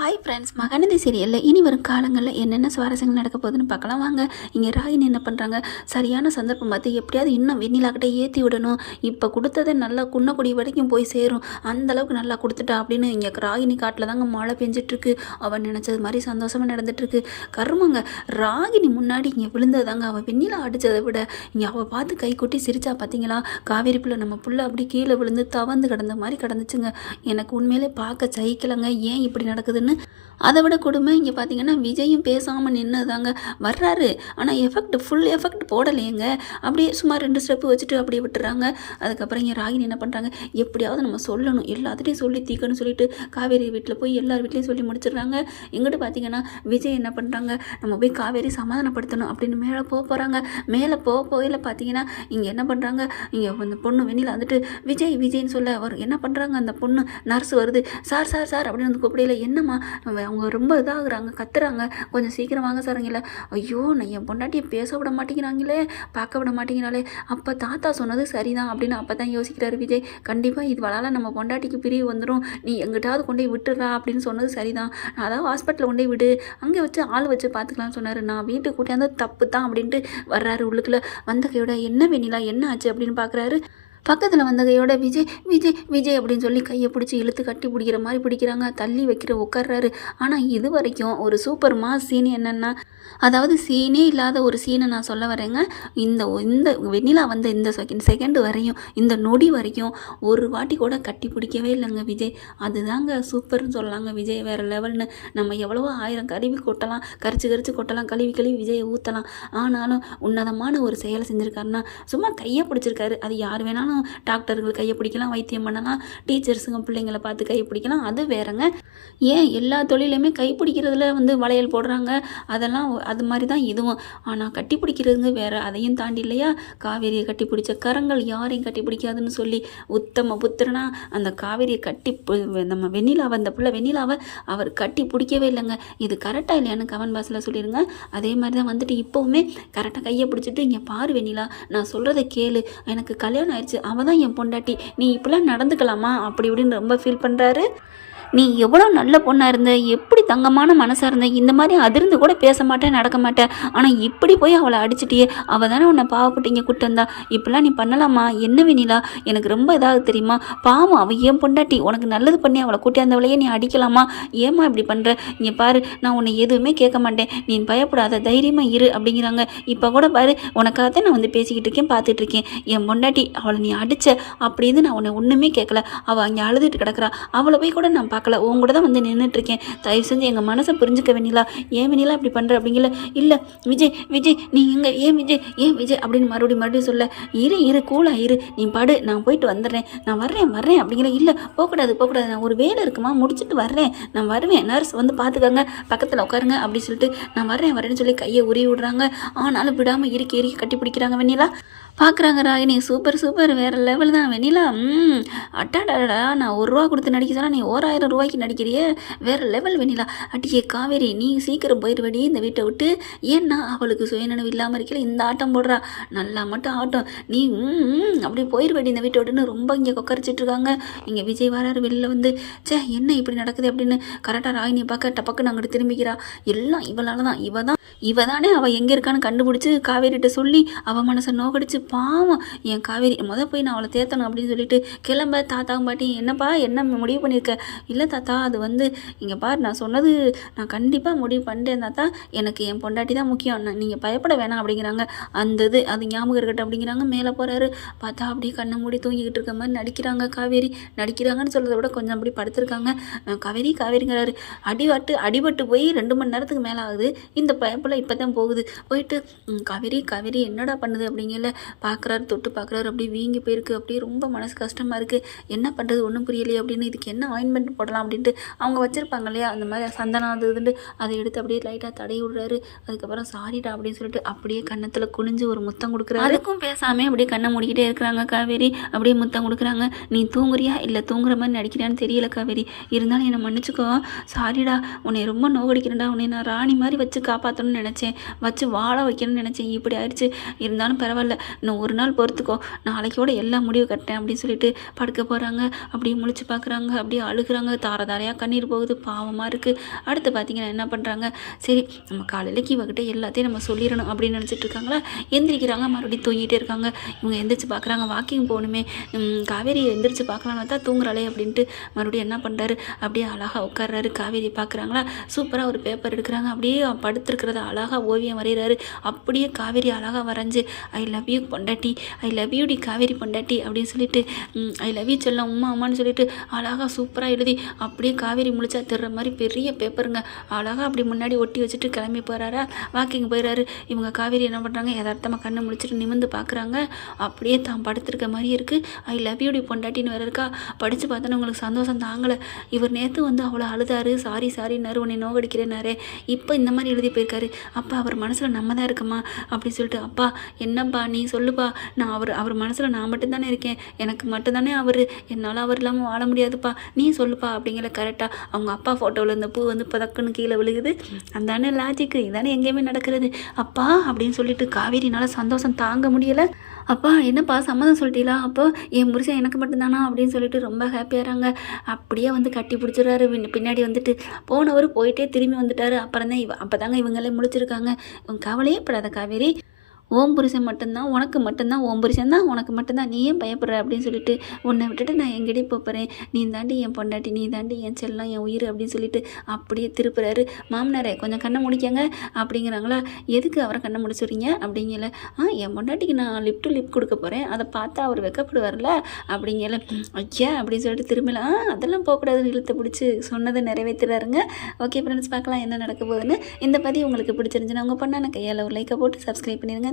Hi friends Mahanadi சீரியலில் இனி வரும் காலங்களில் என்னென்ன சுவாரஸ்யங்கள் நடக்க போகுதுன்னு பார்க்கலாம். வாங்க இங்கே ராகினி என்ன பண்ணுறாங்க சரியான சந்தர்ப்பம் பார்த்து எப்படியாவது இன்னும் வெண்ணிலாக்கிட்ட ஏற்றி விடணும். இப்போ கொடுத்ததை நல்லா குன்னக்குடி வரைக்கும் போய் சேரும். அந்த அளவுக்கு நல்லா கொடுத்துட்டா அப்படின்னு இங்கே ராகினி காட்டில் தாங்க மழை பெஞ்சிட்ருக்கு. அவன் நினச்சது மாதிரி சந்தோஷமாக நடந்துட்டுருக்கு கருமங்க ராகினி முன்னாடி இங்கே விழுந்ததாங்க அவள் வெண்ணிலா அடித்ததை விட இங்கே அவள் பார்த்து கை கொட்டி சிரிச்சா பார்த்தீங்களா? காவேரி பிள்ளை நம்ம புள்ள அப்படி கீழே விழுந்து தவந்து கிடந்த மாதிரி கிடந்துச்சுங்க. எனக்கு உண்மையிலே பார்க்க சகிக்கலைங்க. ஏன் இப்படி நடக்குதுன்னு அதை விட கொடுமை இங்கே பார்த்தீங்கன்னா விஜயும் பேசாமல் நின்றுதாங்க வர்றாரு. ஆனால் எஃபெக்ட் ஃபுல் எஃபெக்ட் போடலையேங்க. அப்படியே சும்மா ரெண்டு ஸ்டெப்பு வச்சுட்டு அப்படியே விட்டுறாங்க. அதுக்கப்புறம் இங்கே ராகினி என்ன பண்ணுறாங்க எப்படியாவது நம்ம சொல்லணும். எல்லாத்துட்டையும் சொல்லி தீக்கணும்னு சொல்லிட்டு காவேரி வீட்டில் போய் எல்லார் வீட்லேயும் சொல்லி முடிச்சிடுறாங்க. எங்கிட்டு பார்த்தீங்கன்னா விஜய் என்ன பண்ணுறாங்க நம்ம போய் காவேரி சமாதானப்படுத்தணும் அப்படின்னு மேலே போக போகிறாங்க மேலே போக போகையில் பார்த்தீங்கன்னா இங்கே என்ன பண்ணுறாங்க இங்கே அந்த பொண்ணு வெளியில் வந்துட்டு விஜய் விஜய்னு சொல்ல வரும் என்ன பண்ணுறாங்க அந்த பொண்ணு நர்ஸ் வருது. சார் சார் சார் அப்படின்னு வந்து கூப்பிடையில என்னம்மா? அவங்க ரொம்ப இதாகிறாங்க கத்துறாங்க. கொஞ்சம் சீக்கிரம் வாங்க சாருங்களே ஐயோ நான் என் பொண்டாட்டியை பேச விட மாட்டேங்கிறாங்களே பார்க்க விட மாட்டேங்கிறாளே. அப்போ தாத்தா சொன்னது சரிதான் அப்படின்னு அப்போ தான் யோசிக்கிறாரு விஜய். கண்டிப்பாக இது வளால நம்ம பொண்டாட்டிக்கு பிரிவு வந்துடும் நீ எங்கிட்டாவது கொண்டு போய் விட்டுறா அப்படின்னு சொன்னது சரிதான். நான் அதாவது ஹாஸ்பிட்டலில் கொண்டு போய் விடு. அங்கே வச்சு ஆள் வச்சு பார்த்துக்கலாம்னு சொன்னார். நான் வீட்டுக்கு கூட்டியாந்து தப்பு தான் அப்படின்ட்டு வர்றாரு உள்ளுக்குள்ளே. வந்த கையோட என்ன வேணிலா என்ன ஆச்சு? அப்படின்னு பார்க்குறாரு பக்கத்தில் வந்தகையோட விஜய் விஜய் விஜய் அப்படின்னு சொல்லி கையை பிடிச்சி இழுத்து கட்டி பிடிக்கிற மாதிரி பிடிக்கிறாங்க. தள்ளி வைக்கிற உட்கார்றாரு. ஆனால் இது வரைக்கும் ஒரு சூப்பர் மாஸ் சீன் என்னென்னா அதாவது சீனே இல்லாத ஒரு சீனை நான் சொல்ல வரேங்க. இந்த இந்த வெண்ணிலா வந்த இந்த செகண்ட் செகண்ட் வரையும் இந்த நொடி வரைக்கும் ஒரு வாட்டி கூட கட்டி பிடிக்கவே இல்லைங்க விஜய். அதுதாங்க சூப்பர்னு சொல்லலாங்க விஜய். வேறு லெவல்னு நம்ம எவ்வளவோ ஆயிரம் கருவி கொட்டலாம் கரிச்சு கரிச்சு கொட்டலாம் கழுவி கழுவி விஜயை ஊற்றலாம் ஆனாலும் உன்னதமான ஒரு செயலை செஞ்சுருக்காருன்னா சும்மா கையை பிடிச்சிருக்காரு. அது யார் வேணாலும் டாக்டர்கள் கையை பிடிக்கலாம் வைத்தியம் பண்ணலாம் டீச்சர்ஸுங்க பிள்ளைங்களை பார்த்து கை பிடிக்கலாம். அது வேறங்க. ஏன் எல்லா தொழிலையுமே கை பிடிக்கிறதுல வந்து வளையல் போடுறாங்க? அதெல்லாம் அது மாதிரி தான் இதுவும். ஆனால் கட்டி பிடிக்கிறதுங்க வேற. அதையும் தாண்டி இல்லையா? காவேரியை கட்டி பிடிச்ச கரங்கள் யாரையும் கட்டி பிடிக்காதுன்னு சொல்லி உத்தம புத்திரனா அந்த காவேரியை கட்டி நம்ம வெண்ணிலாவை அந்த பிள்ளை வெண்ணிலாவை அவர் கட்டி பிடிக்கவே இல்லைங்க. இது கரெக்டாக இல்லையான்னு கமெண்ட் பாக்ஸில் சொல்லிடுங்க அதே மாதிரி தான் வந்துட்டு இப்போவுமே கரெக்டாக கையை பிடிச்சிட்டு இங்கே பாரு வெண்ணிலா நான் சொல்கிறத கேளு. எனக்கு கல்யாணம் ஆயிடுச்சு. அவள் தான் என் பொண்டாட்டி. நீ இப்படிலாம் நடந்துக்கலாமா? அப்படி இப்படின்னு ரொம்ப ஃபீல் பண்ணுறாரு நீ எவ்வளோ நல்ல பொண்ணாக இருந்த எப்படி தங்கமான மனசாக இருந்த இந்த மாதிரி அதிர்ந்து கூட பேச மாட்டேன் நடக்க மாட்டேன். ஆனால் இப்படி போய் அவளை அடிச்சிட்டியே அவள் தானே உன்னை பாவப்பட்டு இங்கே கூட்டு வந்தா. இப்படிலாம் நீ பண்ணலாமா? என்ன வினிலா எனக்கு ரொம்ப இதாக தெரியுமா? பாவம் அவள் ஏன் பொண்டாட்டி. உனக்கு நல்லது பண்ணி அவளை கூட்டியாந்தவளையே நீ அடிக்கலாமா? ஏம்மா இப்படி பண்ணுற இங்கே பாரு நான் உன்னை எதுவுமே கேட்க மாட்டேன். நீ பயப்படாத தைரியமாக இரு அப்படிங்கிறாங்க. இப்போ கூட பாரு உனக்காக தான் நான் வந்து பேசிக்கிட்டு இருக்கேன் பார்த்துட்டு இருக்கேன். என் பொண்டாட்டி அவளை நீ அடித்த அப்படின்னு நான் உன்னை ஒன்றுமே கேட்கல. அவள் அங்கே அழுதுட்டு கிடக்குறா. அவளை போய் கூட நான் பார்க்கல. உன் கூட தான் வந்து நின்றுட்டுருக்கேன் தயவு செஞ்சு எங்கள் மனசை புரிஞ்சுக்க வேணிலா ஏன் வேணிலா இப்படி பண்ணுற அப்படிங்கல? இல்லை விஜய் விஜய் நீ எங்கே? ஏன் விஜய்? ஏன் விஜய்? அப்படின்னு மறுபடியும் மறுபடியும் சொல்ல இரு இரு கூலா இரு. நீ படு நான் போயிட்டு வந்துடுறேன். நான் வர்றேன் வர்றேன் அப்படிங்கிற இல்லை போகக்கூடாது போகக்கூடாது. நான் ஒரு வேலை இருக்குமா? முடிச்சுட்டு வர்றேன். நான் வருவேன். நர்ஸ் வந்து பார்த்துக்கோங்க. பக்கத்தில் உட்காருங்க அப்படி சொல்லிட்டு நான் வர்றேன் வரேன்னு சொல்லி கையை உரி விடுறாங்க. ஆனாலும் விடாமல் இறுக்கி இறுக்கி கட்டி பிடிக்கிறாங்க வெண்ணிலா. பார்க்குறாங்க ராகினி சூப்பர் சூப்பர் வேறு லெவல் தான். வெண்ணிலா ம். அட்டாடாடா நான் ஒரு ரூபா கொடுத்து நடிக்க சொன்னால் நீ ஓராயிரம் ரூபாய்க்கு நடிக்கிறியே? வேறு லெவல் வெண்ணிலா. அட்டியே காவேரி நீ சீக்கிரம் போயிடுவடி இந்த வீட்டை விட்டு. ஏன்னா அவளுக்கு சுயநினைவு இல்லாமல் இருக்கல இந்த ஆட்டம் போடுறா. நல்லா மட்டும் ஆட்டம். நீ ம் அப்படி போயிடுவடி இந்த வீட்டை விட்டுன்னு ரொம்ப இங்கே கொக்கரிச்சிட்டு இருக்காங்க. இங்கே விஜய் வராரு வெளில வந்து ச்சே என்ன இப்படி நடக்குது அப்படின்னு கரெக்டாக ராகினியை பார்க்க டப்பக்குன்னு அங்கிட்டு திரும்பிக்கிறா. எல்லாம் இவளால தான் இவ தான் இவ தானே அவள் எங்கே இருக்கான்னு கண்டுபிடிச்சி காவேரிகிட்ட சொல்லி அவள் மனசை நோக்கடிச்சு பாவம். என் காவேரி முத போய் நான் அவளை தேர்த்தணும் அப்படின்னு சொல்லிட்டு கிளம்ப தாத்தாவும் பாட்டி என்னப்பா என்ன முடிவு பண்ணியிருக்க? இல்லை இல்லை தாத்தா அது வந்து இங்கே பார் நான் சொன்னது நான் கண்டிப்பாக முடிவு பண்ணிட்டேன் தாத்தா. எனக்கு என் பொண்டாட்டி தான் முக்கியம். நான் நீங்கள் பயப்பட வேணாம் அப்படிங்கிறாங்க. அந்த இது அது ஞாபகம் இருக்கட்டும் அப்படிங்கிறாங்க. மேலே போகிறாரு பார்த்தா அப்படியே கண்ணை மூடி தூங்கிக்கிட்டு இருக்க மாதிரி நடிக்கிறாங்க காவேரி. நடிக்கிறாங்கன்னு சொல்கிறத விட கொஞ்சம் அப்படி படுத்திருக்காங்க. காவேரி காவேரிங்கிறாரு. அடிபட்டு அடிபட்டு போய் ரெண்டு மணி நேரத்துக்கு மேலே ஆகுது. இந்த பயப்பில் இப்போ தான் போகுது. போயிட்டு காவேரி காவேரி என்னடா பண்ணுது? அப்படிங்கல பார்க்குறாரு தொட்டு பார்க்குறாரு அப்படியே வீங்கி போயிருக்கு. அப்படியே ரொம்ப மனசு கஷ்டமாக இருக்குது என்ன பண்ணுறது ஒன்றும் புரியலையே அப்படின்னு. இதுக்கு என்ன ஆயின்மெண்ட் போடலாம் அப்படின்ட்டு அவங்க வச்சுருப்பாங்க இல்லையா? அந்த மாதிரி சந்தனம் அது இதுன்னு அதை எடுத்து அப்படியே லைட்டாக தடவி விடுறாரு. அதுக்கப்புறம் சாரிடா அப்படின்னு சொல்லிட்டு அப்படியே கன்னத்தில் குனிஞ்சு ஒரு முத்தம் கொடுக்குறாரு. அதுக்கும் பேசாமல் அப்படியே கண்ணை மூடிக்கிட்டே இருக்கிறாங்க காவேரி. அப்படியே முத்தம் கொடுக்குறாங்க. நீ தூங்குறியா? இல்லை தூங்குற மாதிரி நடிக்கிறான்னு தெரியல காவேரி. இருந்தாலும் என்னை மன்னிச்சுக்கோ. சாரிடா. உன்னை ரொம்ப நோகடிக்கிறேன்டா. உன்னை நான் ராணி மாதிரி வச்சு காப்பாற்றணும்னு நினச்சேன். வச்சு வாழ வைக்கணும்னு நினச்சேன். இப்படி ஆயிடுச்சு. இருந்தாலும் பரவாயில்ல. இன்னும் ஒரு நாள் பொறுத்துக்கோ. நாளைக்கோட எல்லா முடிவு கட்டேன் அப்படின்னு சொல்லிட்டு படுக்க போகிறாங்க அப்படியே முழிச்சு பார்க்குறாங்க அப்படியே அழுகுறாங்க. அழுகுறாங்க தார தாரையாக கண்ணீர் போகுது பாவமாக இருக்குது அடுத்து பார்த்தீங்கன்னா என்ன பண்ணுறாங்க சரி நம்ம காலையிலக்கு இவகிட்ட எல்லாத்தையும் நம்ம சொல்லிடணும் அப்படின்னு நினச்சிட்டு இருக்காங்களா? எந்திரிக்கிறாங்க மறுபடியும் தூங்கிட்டே இருக்காங்க. இவங்க எந்திரிச்சு பார்க்குறாங்க வாக்கிங் போகணுமே. காவேரி எந்திரிச்சு பார்க்கலான்னு தான் தூங்குறாளே அப்படின்ட்டு மறுபடியும் என்ன பண்ணுறாரு அப்படியே அழகாக உட்கார்றாரு. காவேரி பார்க்குறாங்களா சூப்பராக ஒரு பேப்பர் எடுக்கிறாங்க. அப்படியே படுத்துருக்கிறத அழகாக ஓவியம் வரைகிறாரு அப்படியே காவேரி அழகாக வரைஞ்சி ஐ லவ் யூ பொண்டாட்டி ஐ லவ் யூ டி காவேரி பொண்டாட்டி அப்படின்னு சொல்லிட்டு ஐ லவ் யூ சொல்ல உமா அம்மான்னு சொல்லிட்டு அழகாக சூப்பராக எழுதி அப்படியே காவேரி முழிச்சா தர்ற மாதிரி பெரிய பேப்பருங்க அழகாக அப்படி முன்னாடி ஒட்டி வச்சுட்டு கிளம்பி போகிறாரா வாக்கிங் போயிடுறாரு இவங்க காவேரி என்ன பண்ணுறாங்க யதார்த்தமாக கண்ணை முழிச்சிட்டு நிமிந்து பார்க்குறாங்க அப்படியே தான் படுத்திருக்க மாதிரி இருக்குது ஐ லவ் யூடி பொண்டாட்டின்னு வேறு இருக்கா? படித்து பார்த்தோன்னா உங்களுக்கு சந்தோஷம் தாங்கலை. இவர் நேற்று வந்து அவ்வளோ அழுதாரு. சாரி சாரின்னாரு உன்னை நோகடிக்கிறேன்னாரு. இப்போ இந்த மாதிரி எழுதி போயிருக்காரு. அப்பா அவர் மனசில் நம்ம தான் இருக்கமா? அப்படின்னு சொல்லிட்டு அப்பா என்னப்பா நீ சொல்லுப்பா. நான் அவர் அவர் மனசில் நான் மட்டும்தானே இருக்கேன். எனக்கு மட்டும்தானே அவர். என்னால் அவர் இல்லாமல் வாழ முடியாதுப்பா. நீ சொல்லுப்பா. அப்படிங்கிற கரெக்டாக அவங்க அப்பா ஃபோட்டோவில் இந்த பூ வந்து பதக்குன்னு கீழே விழுகுது. அந்தானே லாஜிக்கு இதானே எங்கேயுமே நடக்கிறது. அப்பா அப்படின்னு சொல்லிட்டு காவேரினால் சந்தோஷம் தாங்க முடியலை. அப்பா என்னப்பா சம்மதம் சொல்லிட்டீங்களா? அப்போ என் முருசன் எனக்கு மட்டும்தானா? அப்படின்னு சொல்லிட்டு ரொம்ப ஹாப்பியாகிறாங்க அப்படியே வந்து கட்டி பிடிச்சிடுறாரு. பின்னாடி வந்துட்டு போனவர் போயிட்டே திரும்பி வந்துட்டாரு. அப்புறம் தான் இவ அப்போ தாங்க இவங்களே முடிச்சிருக்காங்க கவலையே படாத காவேரி. ஓம் புருஷன் மட்டும்தான் உனக்கு மட்டும்தான் ஓம் புருஷன் தான் உனக்கு மட்டும்தான் நீ ஏன் பயப்படுற அப்படின்னு சொல்லிட்டு உன்னை விட்டுட்டு நான் எங்கடி போகிறேன் நீ தாண்டி என் பொண்டாட்டி நீ தாண்டி என் செல்லம் என் உயிர் அப்படின்னு சொல்லிட்டு அப்படியே திருப்புறாரு. மாமனாரே கொஞ்சம் கண்ணை முடிக்கங்க அப்படிங்கிறாங்களா? எதுக்கு அவரை கண்ணை முடிச்சுறீங்க அப்படிங்கல. ஆ என் பொண்டாட்டிக்கு நான் லிப் டு லிப் கொடுக்க போகிறேன் அதை பார்த்தா அவர் வெக்கப்படுவார்ல அப்படிங்கல. ஐயா அப்படின்னு சொல்லிட்டு திரும்பல. ஆ அதெல்லாம் போகக்கூடாதுன்னு இழுத்து பிடிச்சி சொன்னதை நிறைவேற்றுறாருங்க ஓகே ஃப்ரெண்ட்ஸ் பார்க்கலாம் என்ன நடக்க போகுதுன்னு. இந்த பதிவு உங்களுக்கு பிடிச்சிருந்துச்சுன்னா உங்கள் பொண்ணான கையால் ஒரு லைக்கை போட்டு சப்ஸ்கிரைப் பண்ணிடுங்க.